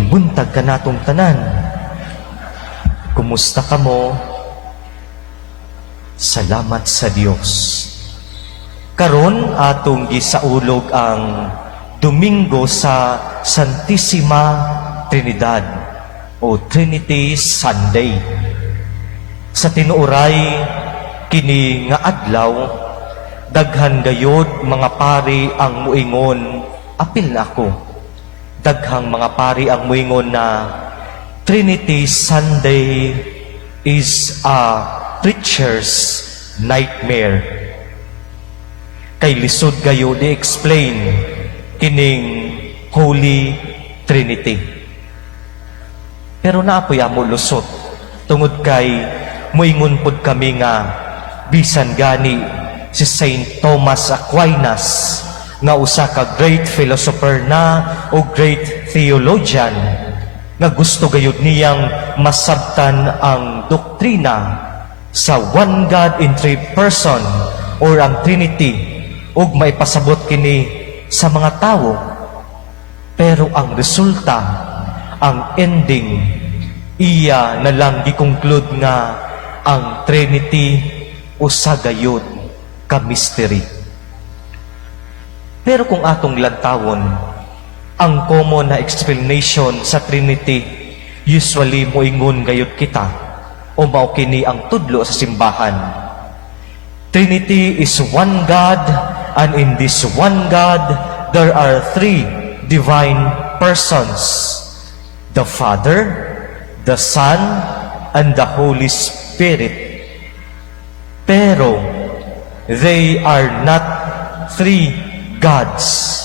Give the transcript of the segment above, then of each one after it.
Maayong buntag ka natong tanan. Kumusta ka mo? Salamat sa Dios. Karon atong gisaulog ang Domingo sa Santissima Trinidad o Trinity Sunday. Sa tinuoray kini nga adlaw, daghan gayod mga pari ang muingon, apil na ako. Daghang mga pari ang muingon na Trinity Sunday is a preacher's nightmare. Kay lisod gayo di-explain kining Holy Trinity. Pero naapoy amo lusot, tungod kay muingon pod kami nga bisan gani si Saint Thomas Aquinas nga usa ka great philosopher na o great theologian nga gusto gayud niyang masabtan ang doktrina sa one God in three person or ang Trinity ug maipasabot kini sa mga tao. Pero ang resulta, ang ending, iya na lang gi-conclude nga ang Trinity usa gayud ka mystery. Pero kung atong lantawon, ang common na explanation sa Trinity, usually moingon gayud kita o mao kini ang tudlo sa simbahan. Trinity is one God, and in this one God, there are three divine persons: the Father, the Son, and the Holy Spirit. Pero they are not three gods,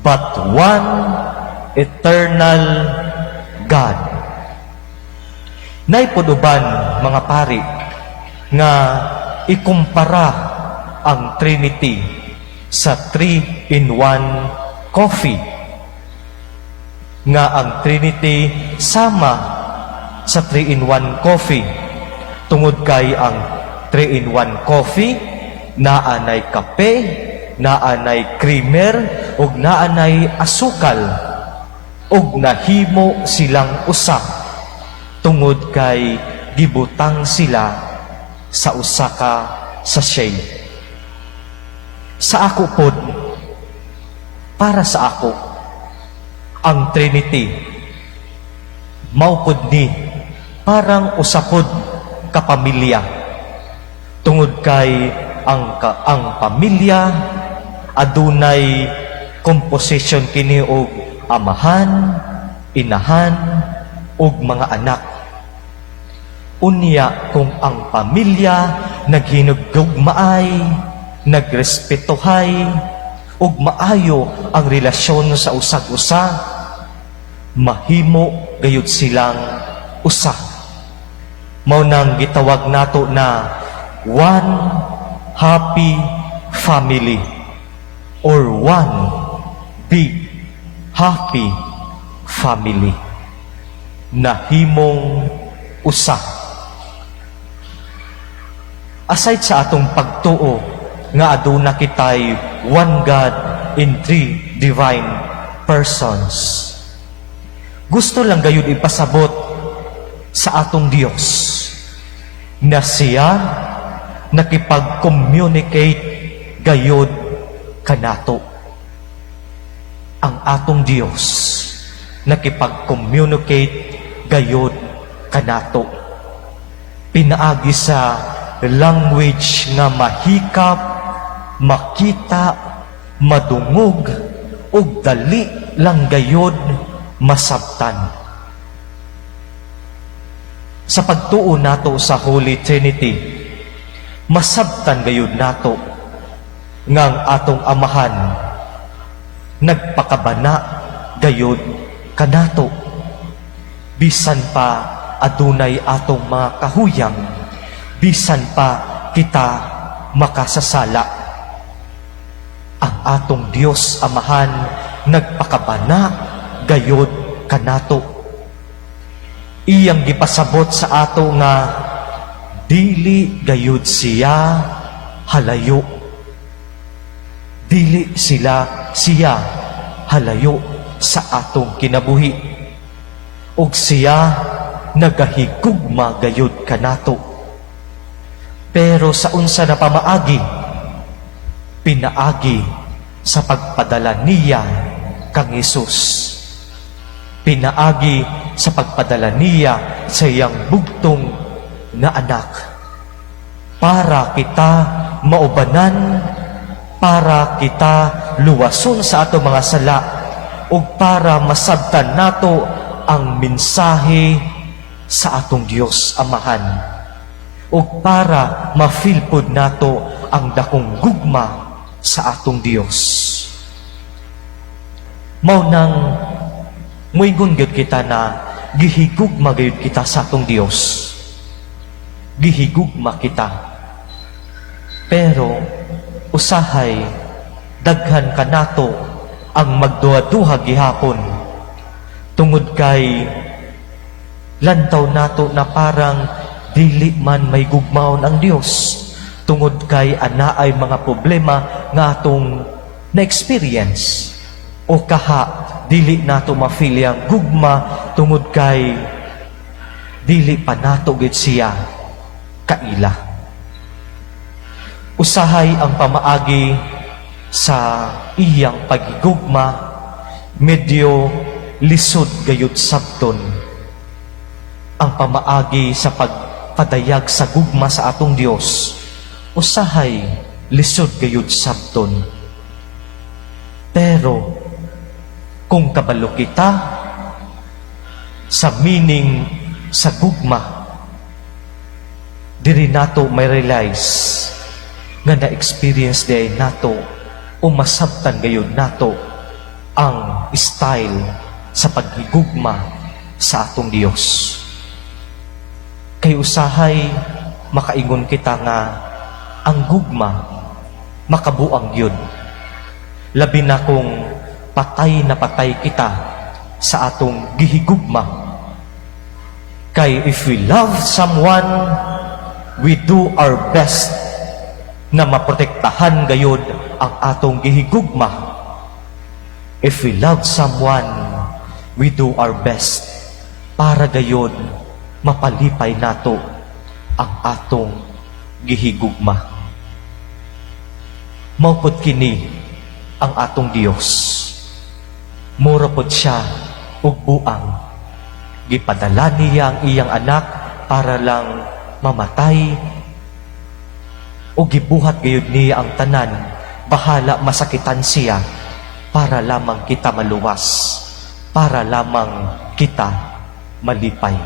but one eternal God. Naipuduban, mga pari, nga ikumpara ang Trinity sa 3-in-1 coffee. Nga ang Trinity sama sa 3-in-1 coffee. Tungod kay ang 3-in-1 coffee, naanay kape, naanay creamer, ug naanay asukal, ug nahimo silang usa tungod kay gibutang sila sa usa ka sachet. Sa ako pod, para sa ako, ang Trinity maupod ni parang usapod kapamilya. Tungod kay ang pamilya adunay composition kini og amahan, inahan, ug mga anak. Unya kung ang pamilya naghinugdugmaay, nagrespetuhay, ug maayo ang relasyon sa usag-usa, mahimo gayud silang usa. Mao nang gitawag nato na one happy family or one big happy family na himong usa. Aside sa atong pagtuo nga aduna kitay one God in three divine persons, gusto lang gayud ipasabot sa atong Dios na siya nakipag-communicate gayud kanato. Ang atong Dios nakipag-communicate gayud kanato. Pinaagi sa language nga mahikap, makita, madungog, ug dali lang gayud masabtan. Sa pagtuo nato sa Holy Trinity, masabtan gayud nato nga ang atong amahan nagpakabana gayud kanato. Bisan pa adunay atong mga kahuyang, bisan pa kita makasasala, ang atong Dios Amahan nagpakabana gayud kanato. Iyang gipasabot sa ato nga dili gayud siya halayo. Dili siya halayo sa atong kinabuhi. ug siya nagahigugma gayud kanato. Pero sa unsa na pamaagi, pinaagi sa pagpadala niya kang Hesus. Pinaagi sa pagpadala niya sa iyang bugtong na anak para kita maubanan, para kita luwason sa ato mga sala, ug para masabtan nato ang mensahe sa atong Dios Amahan, ug para ma-feel pod nato ang dakong gugma sa atong Dios. Mao nang moingon gyud kita na gihigugma gyud kita sa atong Dios. Gihigugma kita. Pero usahay daghan kanato ang magduha-duha gihapon tungod kay lantaw nato na parang dili man may gugmaon ang Dios, tungod kay anaay mga problema nga atong na-experience, o kaha dili nato ma-feel ang gugma tungod kay dili pa nato gid siya kaila. Usahay ang pamaagi sa iyang pagigugma, medyo lisod gayud sabton ang pamaagi sa pagpadayag sa gugma sa atong Dios. Usahay lisod gayud sabton. Pero kung kabalo kita sa meaning sa gugma, diri nato may realize nga na-experience day nato o masabtan gayud nato ang style sa paghigugma sa atong Dios. Kay usahay makaingon kita nga ang gugma makabuang yun. Labi na kung patay na patay kita sa atong gihigugma. Kay if we love someone, we do our best na maprotektahan gayud ang atong gihigugma. If we love someone, we do our best para gayud mapalipay nato ang atong gihigugma. Maupod kini ang atong Dios. Mura pod siya ug buang. Gipadala niya ang iyang anak para lang mamatay, o gibuhat gayud niya ang tanan, bahala masakitan siya para lamang kita maluwas, para lamang kita malipay.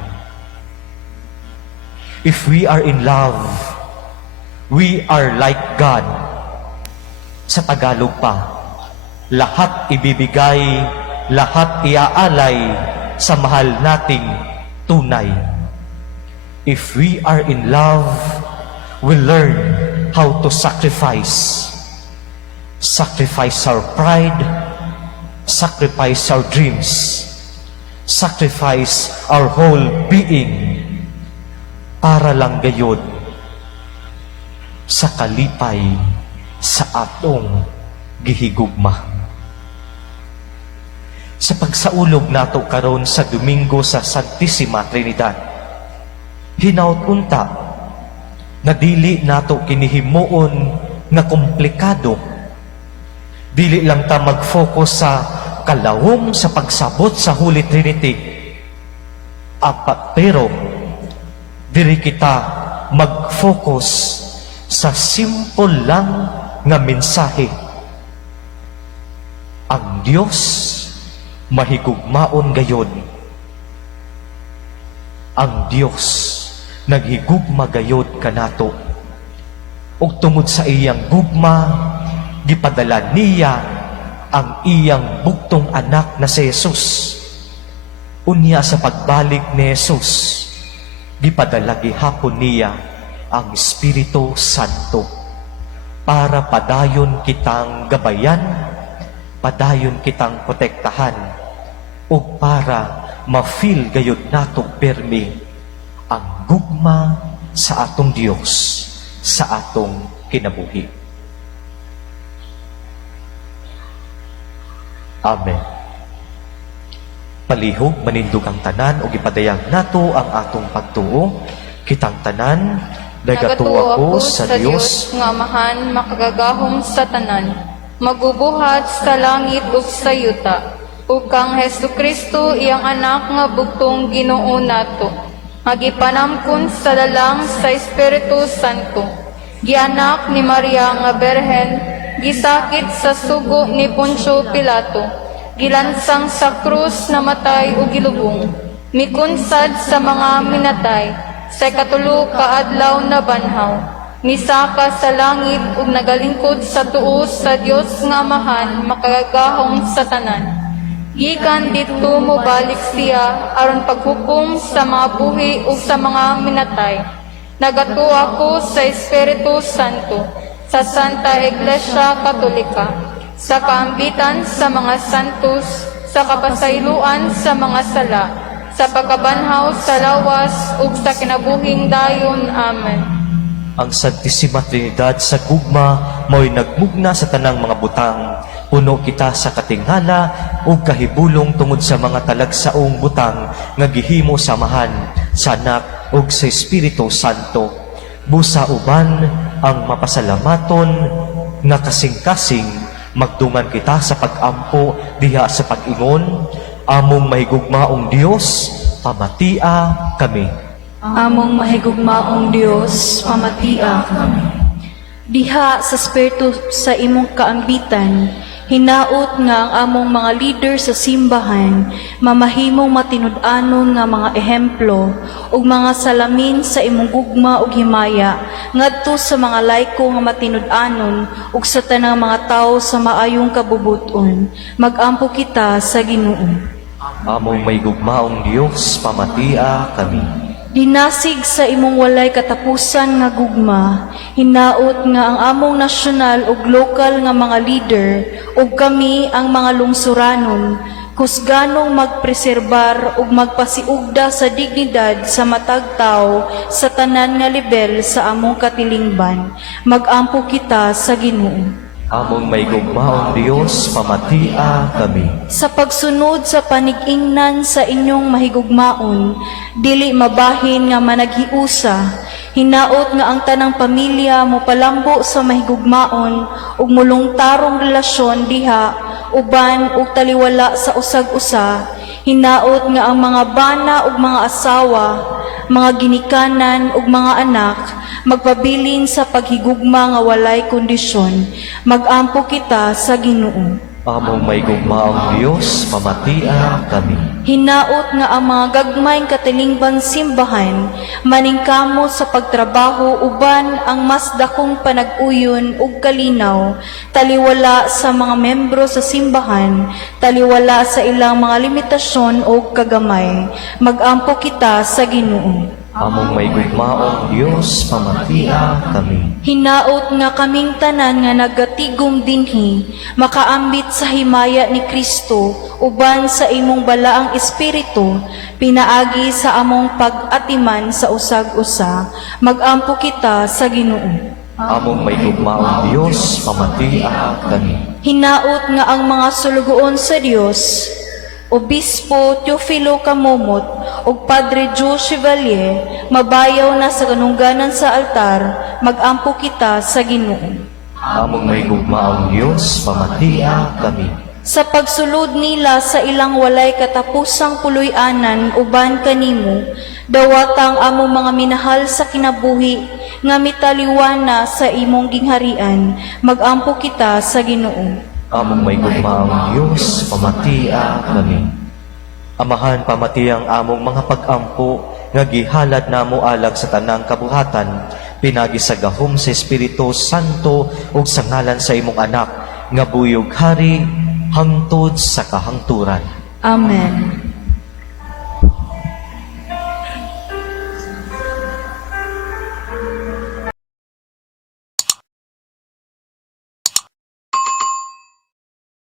If we are in love, we are like God. Sa Tagalog pa, lahat ibibigay, lahat iaalay sa mahal nating tunay. If we are in love, we learn how to sacrifice. Sacrifice our pride, sacrifice our dreams, sacrifice our whole being, para lang gayud sa kalipay sa atong gihigugma. Sa pagsaulog nato karon sa Domingo sa Santissima Trinidad, hinaut unta na dili nato kinihimuon nga komplikado. Dili lang ta mag-focus sa kalawom sa pagsabot sa Holy Trinity. Pero diri kita mag-focus sa simple lang nga mensahe. Ang Dios mahigugmaon gayon. Ang Dios naghigugma gayod kanato. Ug tungod sa iyang gugma, gipadala niya ang iyang bugtong anak na si Jesus. Unya sa pagbalik ni Jesus, gipadala gihapon niya ang Espiritu Santo para padayon kitang gabayan, padayon kitang protektahan, ug para ma-feel gayud nato permi ang gugma sa atong Dios, sa atong kinabuhi. Amen. Palihog manindog ang tanan ug ipadayag nato ang atong pagtuo. Kitang tanan, nagatuo ako sa Dios nga amahan makagagahom sa tanan, magubuhat sa langit ug sa yuta, ug kang Hesukristo iyang anak nga bugtong Ginoo nato, magipanamkon sa dalang sa Espiritu Santo, gianak ni Maria nga Berhen, gisakit sa sugo ni Poncio Pilato, gilansang sa krus na matay ug gilubong, mikunsad sa mga minatay, sa katulo ka adlaw na banhaw, nisaka sa langit ug nagalingkod sa tuo sa Dios nga amahan makagagahom sa tanan. Gikan didto mobalik siya aron paghukom sa mga buhi ug sa mga minatay. Nagatuo ako sa Espiritu Santo, sa Santa Iglesia Katolika, sa kaambitan sa mga santos, sa kapasayloan sa mga sala, sa pagkabanhaw sa lawas ug sa kinabuhing dayon. Amen. Ang Santissima Trinidad sa gugma mo'y nagmugna sa tanang mga butang. Puno kita sa katingala ug kahibulong tungod sa mga talagsaong butang nga gihimo samahan sa Anak ug sa Espiritu Santo. Busa uban ang mapasalamaton nga kasing-kasing magdungan kita sa pag-ampo diha sa pag-ingon. Among mahigugmaong Dios, pamatia kami. Among mahigugmaong Dios, pamatia kami. Diha sa Espiritu sa imong kaambitan, hinaot nga ang among mga leader sa simbahan, mamahimong matinud-anon nga mga ehemplo, ug mga salamin sa imong gugma ug himaya, ngadto sa mga laiko nga matinud-anon, ug sa tanang mga tawo sa maayong kabubuton. Mag-ampo kita sa Ginoo. Among mahigugmaong Dios, pamatia kami. Dinasig sa imong walay katapusan nga gugma, hinaot nga ang among nasyonal ug lokal nga mga leader ug kami ang mga lungsuranon, kusganong magpreserbar ug magpasiugda sa dignidad sa matag tawo sa tanan nga level sa among katilingban. Mag-ampo kita sa Ginoo. Among mahigugmaong Dios, pamatia kami. Sa pagsunod sa panig-ingnan sa inyong mahigugmaon, dili mabahin nga managhiusa, hinaot nga ang tanang pamilya mo palambo sa mahigugmaon ug mulungtarong relasyon diha, uban ug taliwala sa usag-usa, hinaot nga ang mga bana ug mga asawa, mga ginikanan ug mga anak, magpabilin sa paghigugma nga walay kondisyon. Mag-ampo kita sa Ginoo. Among mahigugmaong Dios, pamatia kami. Hinaot nga ang mga gagmayng katilingban simbahan, maningkamo sa pagtrabaho uban ang mas dakong panag-uyon ug kalinaw, taliwala sa mga membro sa simbahan, taliwala sa ilang mga limitasyon o kagamay. Mag-ampo kita sa Ginoo. Among mahigugmaong Dios, pamatia kami. Hinaot nga kaming tanan nga nagatigom dinhi, makaambit sa himaya ni Kristo, uban sa imong balaang espiritu, pinaagi sa among pag-atiman sa usag-usa. Mag-ampo kita sa Ginoo. Among mahigugmaong Dios, pamatia kami. Hinaot nga ang mga sulugoon sa Dios, Obispo Teofilo Camomot ug Padre Joe Chevalier, mabayaw na sa kanungganan sa altar. Mag-ampo kita sa Ginoo. Among mahigugmaong Dios, pamatia kami. Sa pagsulod nila sa ilang walay katapusang puloy-anan uban kanimo, dawatang among mga minahal sa kinabuhi nga mitaliwana sa imong gingharian. Mag-ampo kita sa Ginoo. Among mahigugmaong Dios, pamatia kami. Amahan, pamatiyang among mga pag-ampo nga gihalad namo alag sa tanang kabuhatan, pinagi sa gahom sa Espiritu Santo ug sa ngalan sa imong anak nga buyog hari hangtod sa kahangturan. Amen.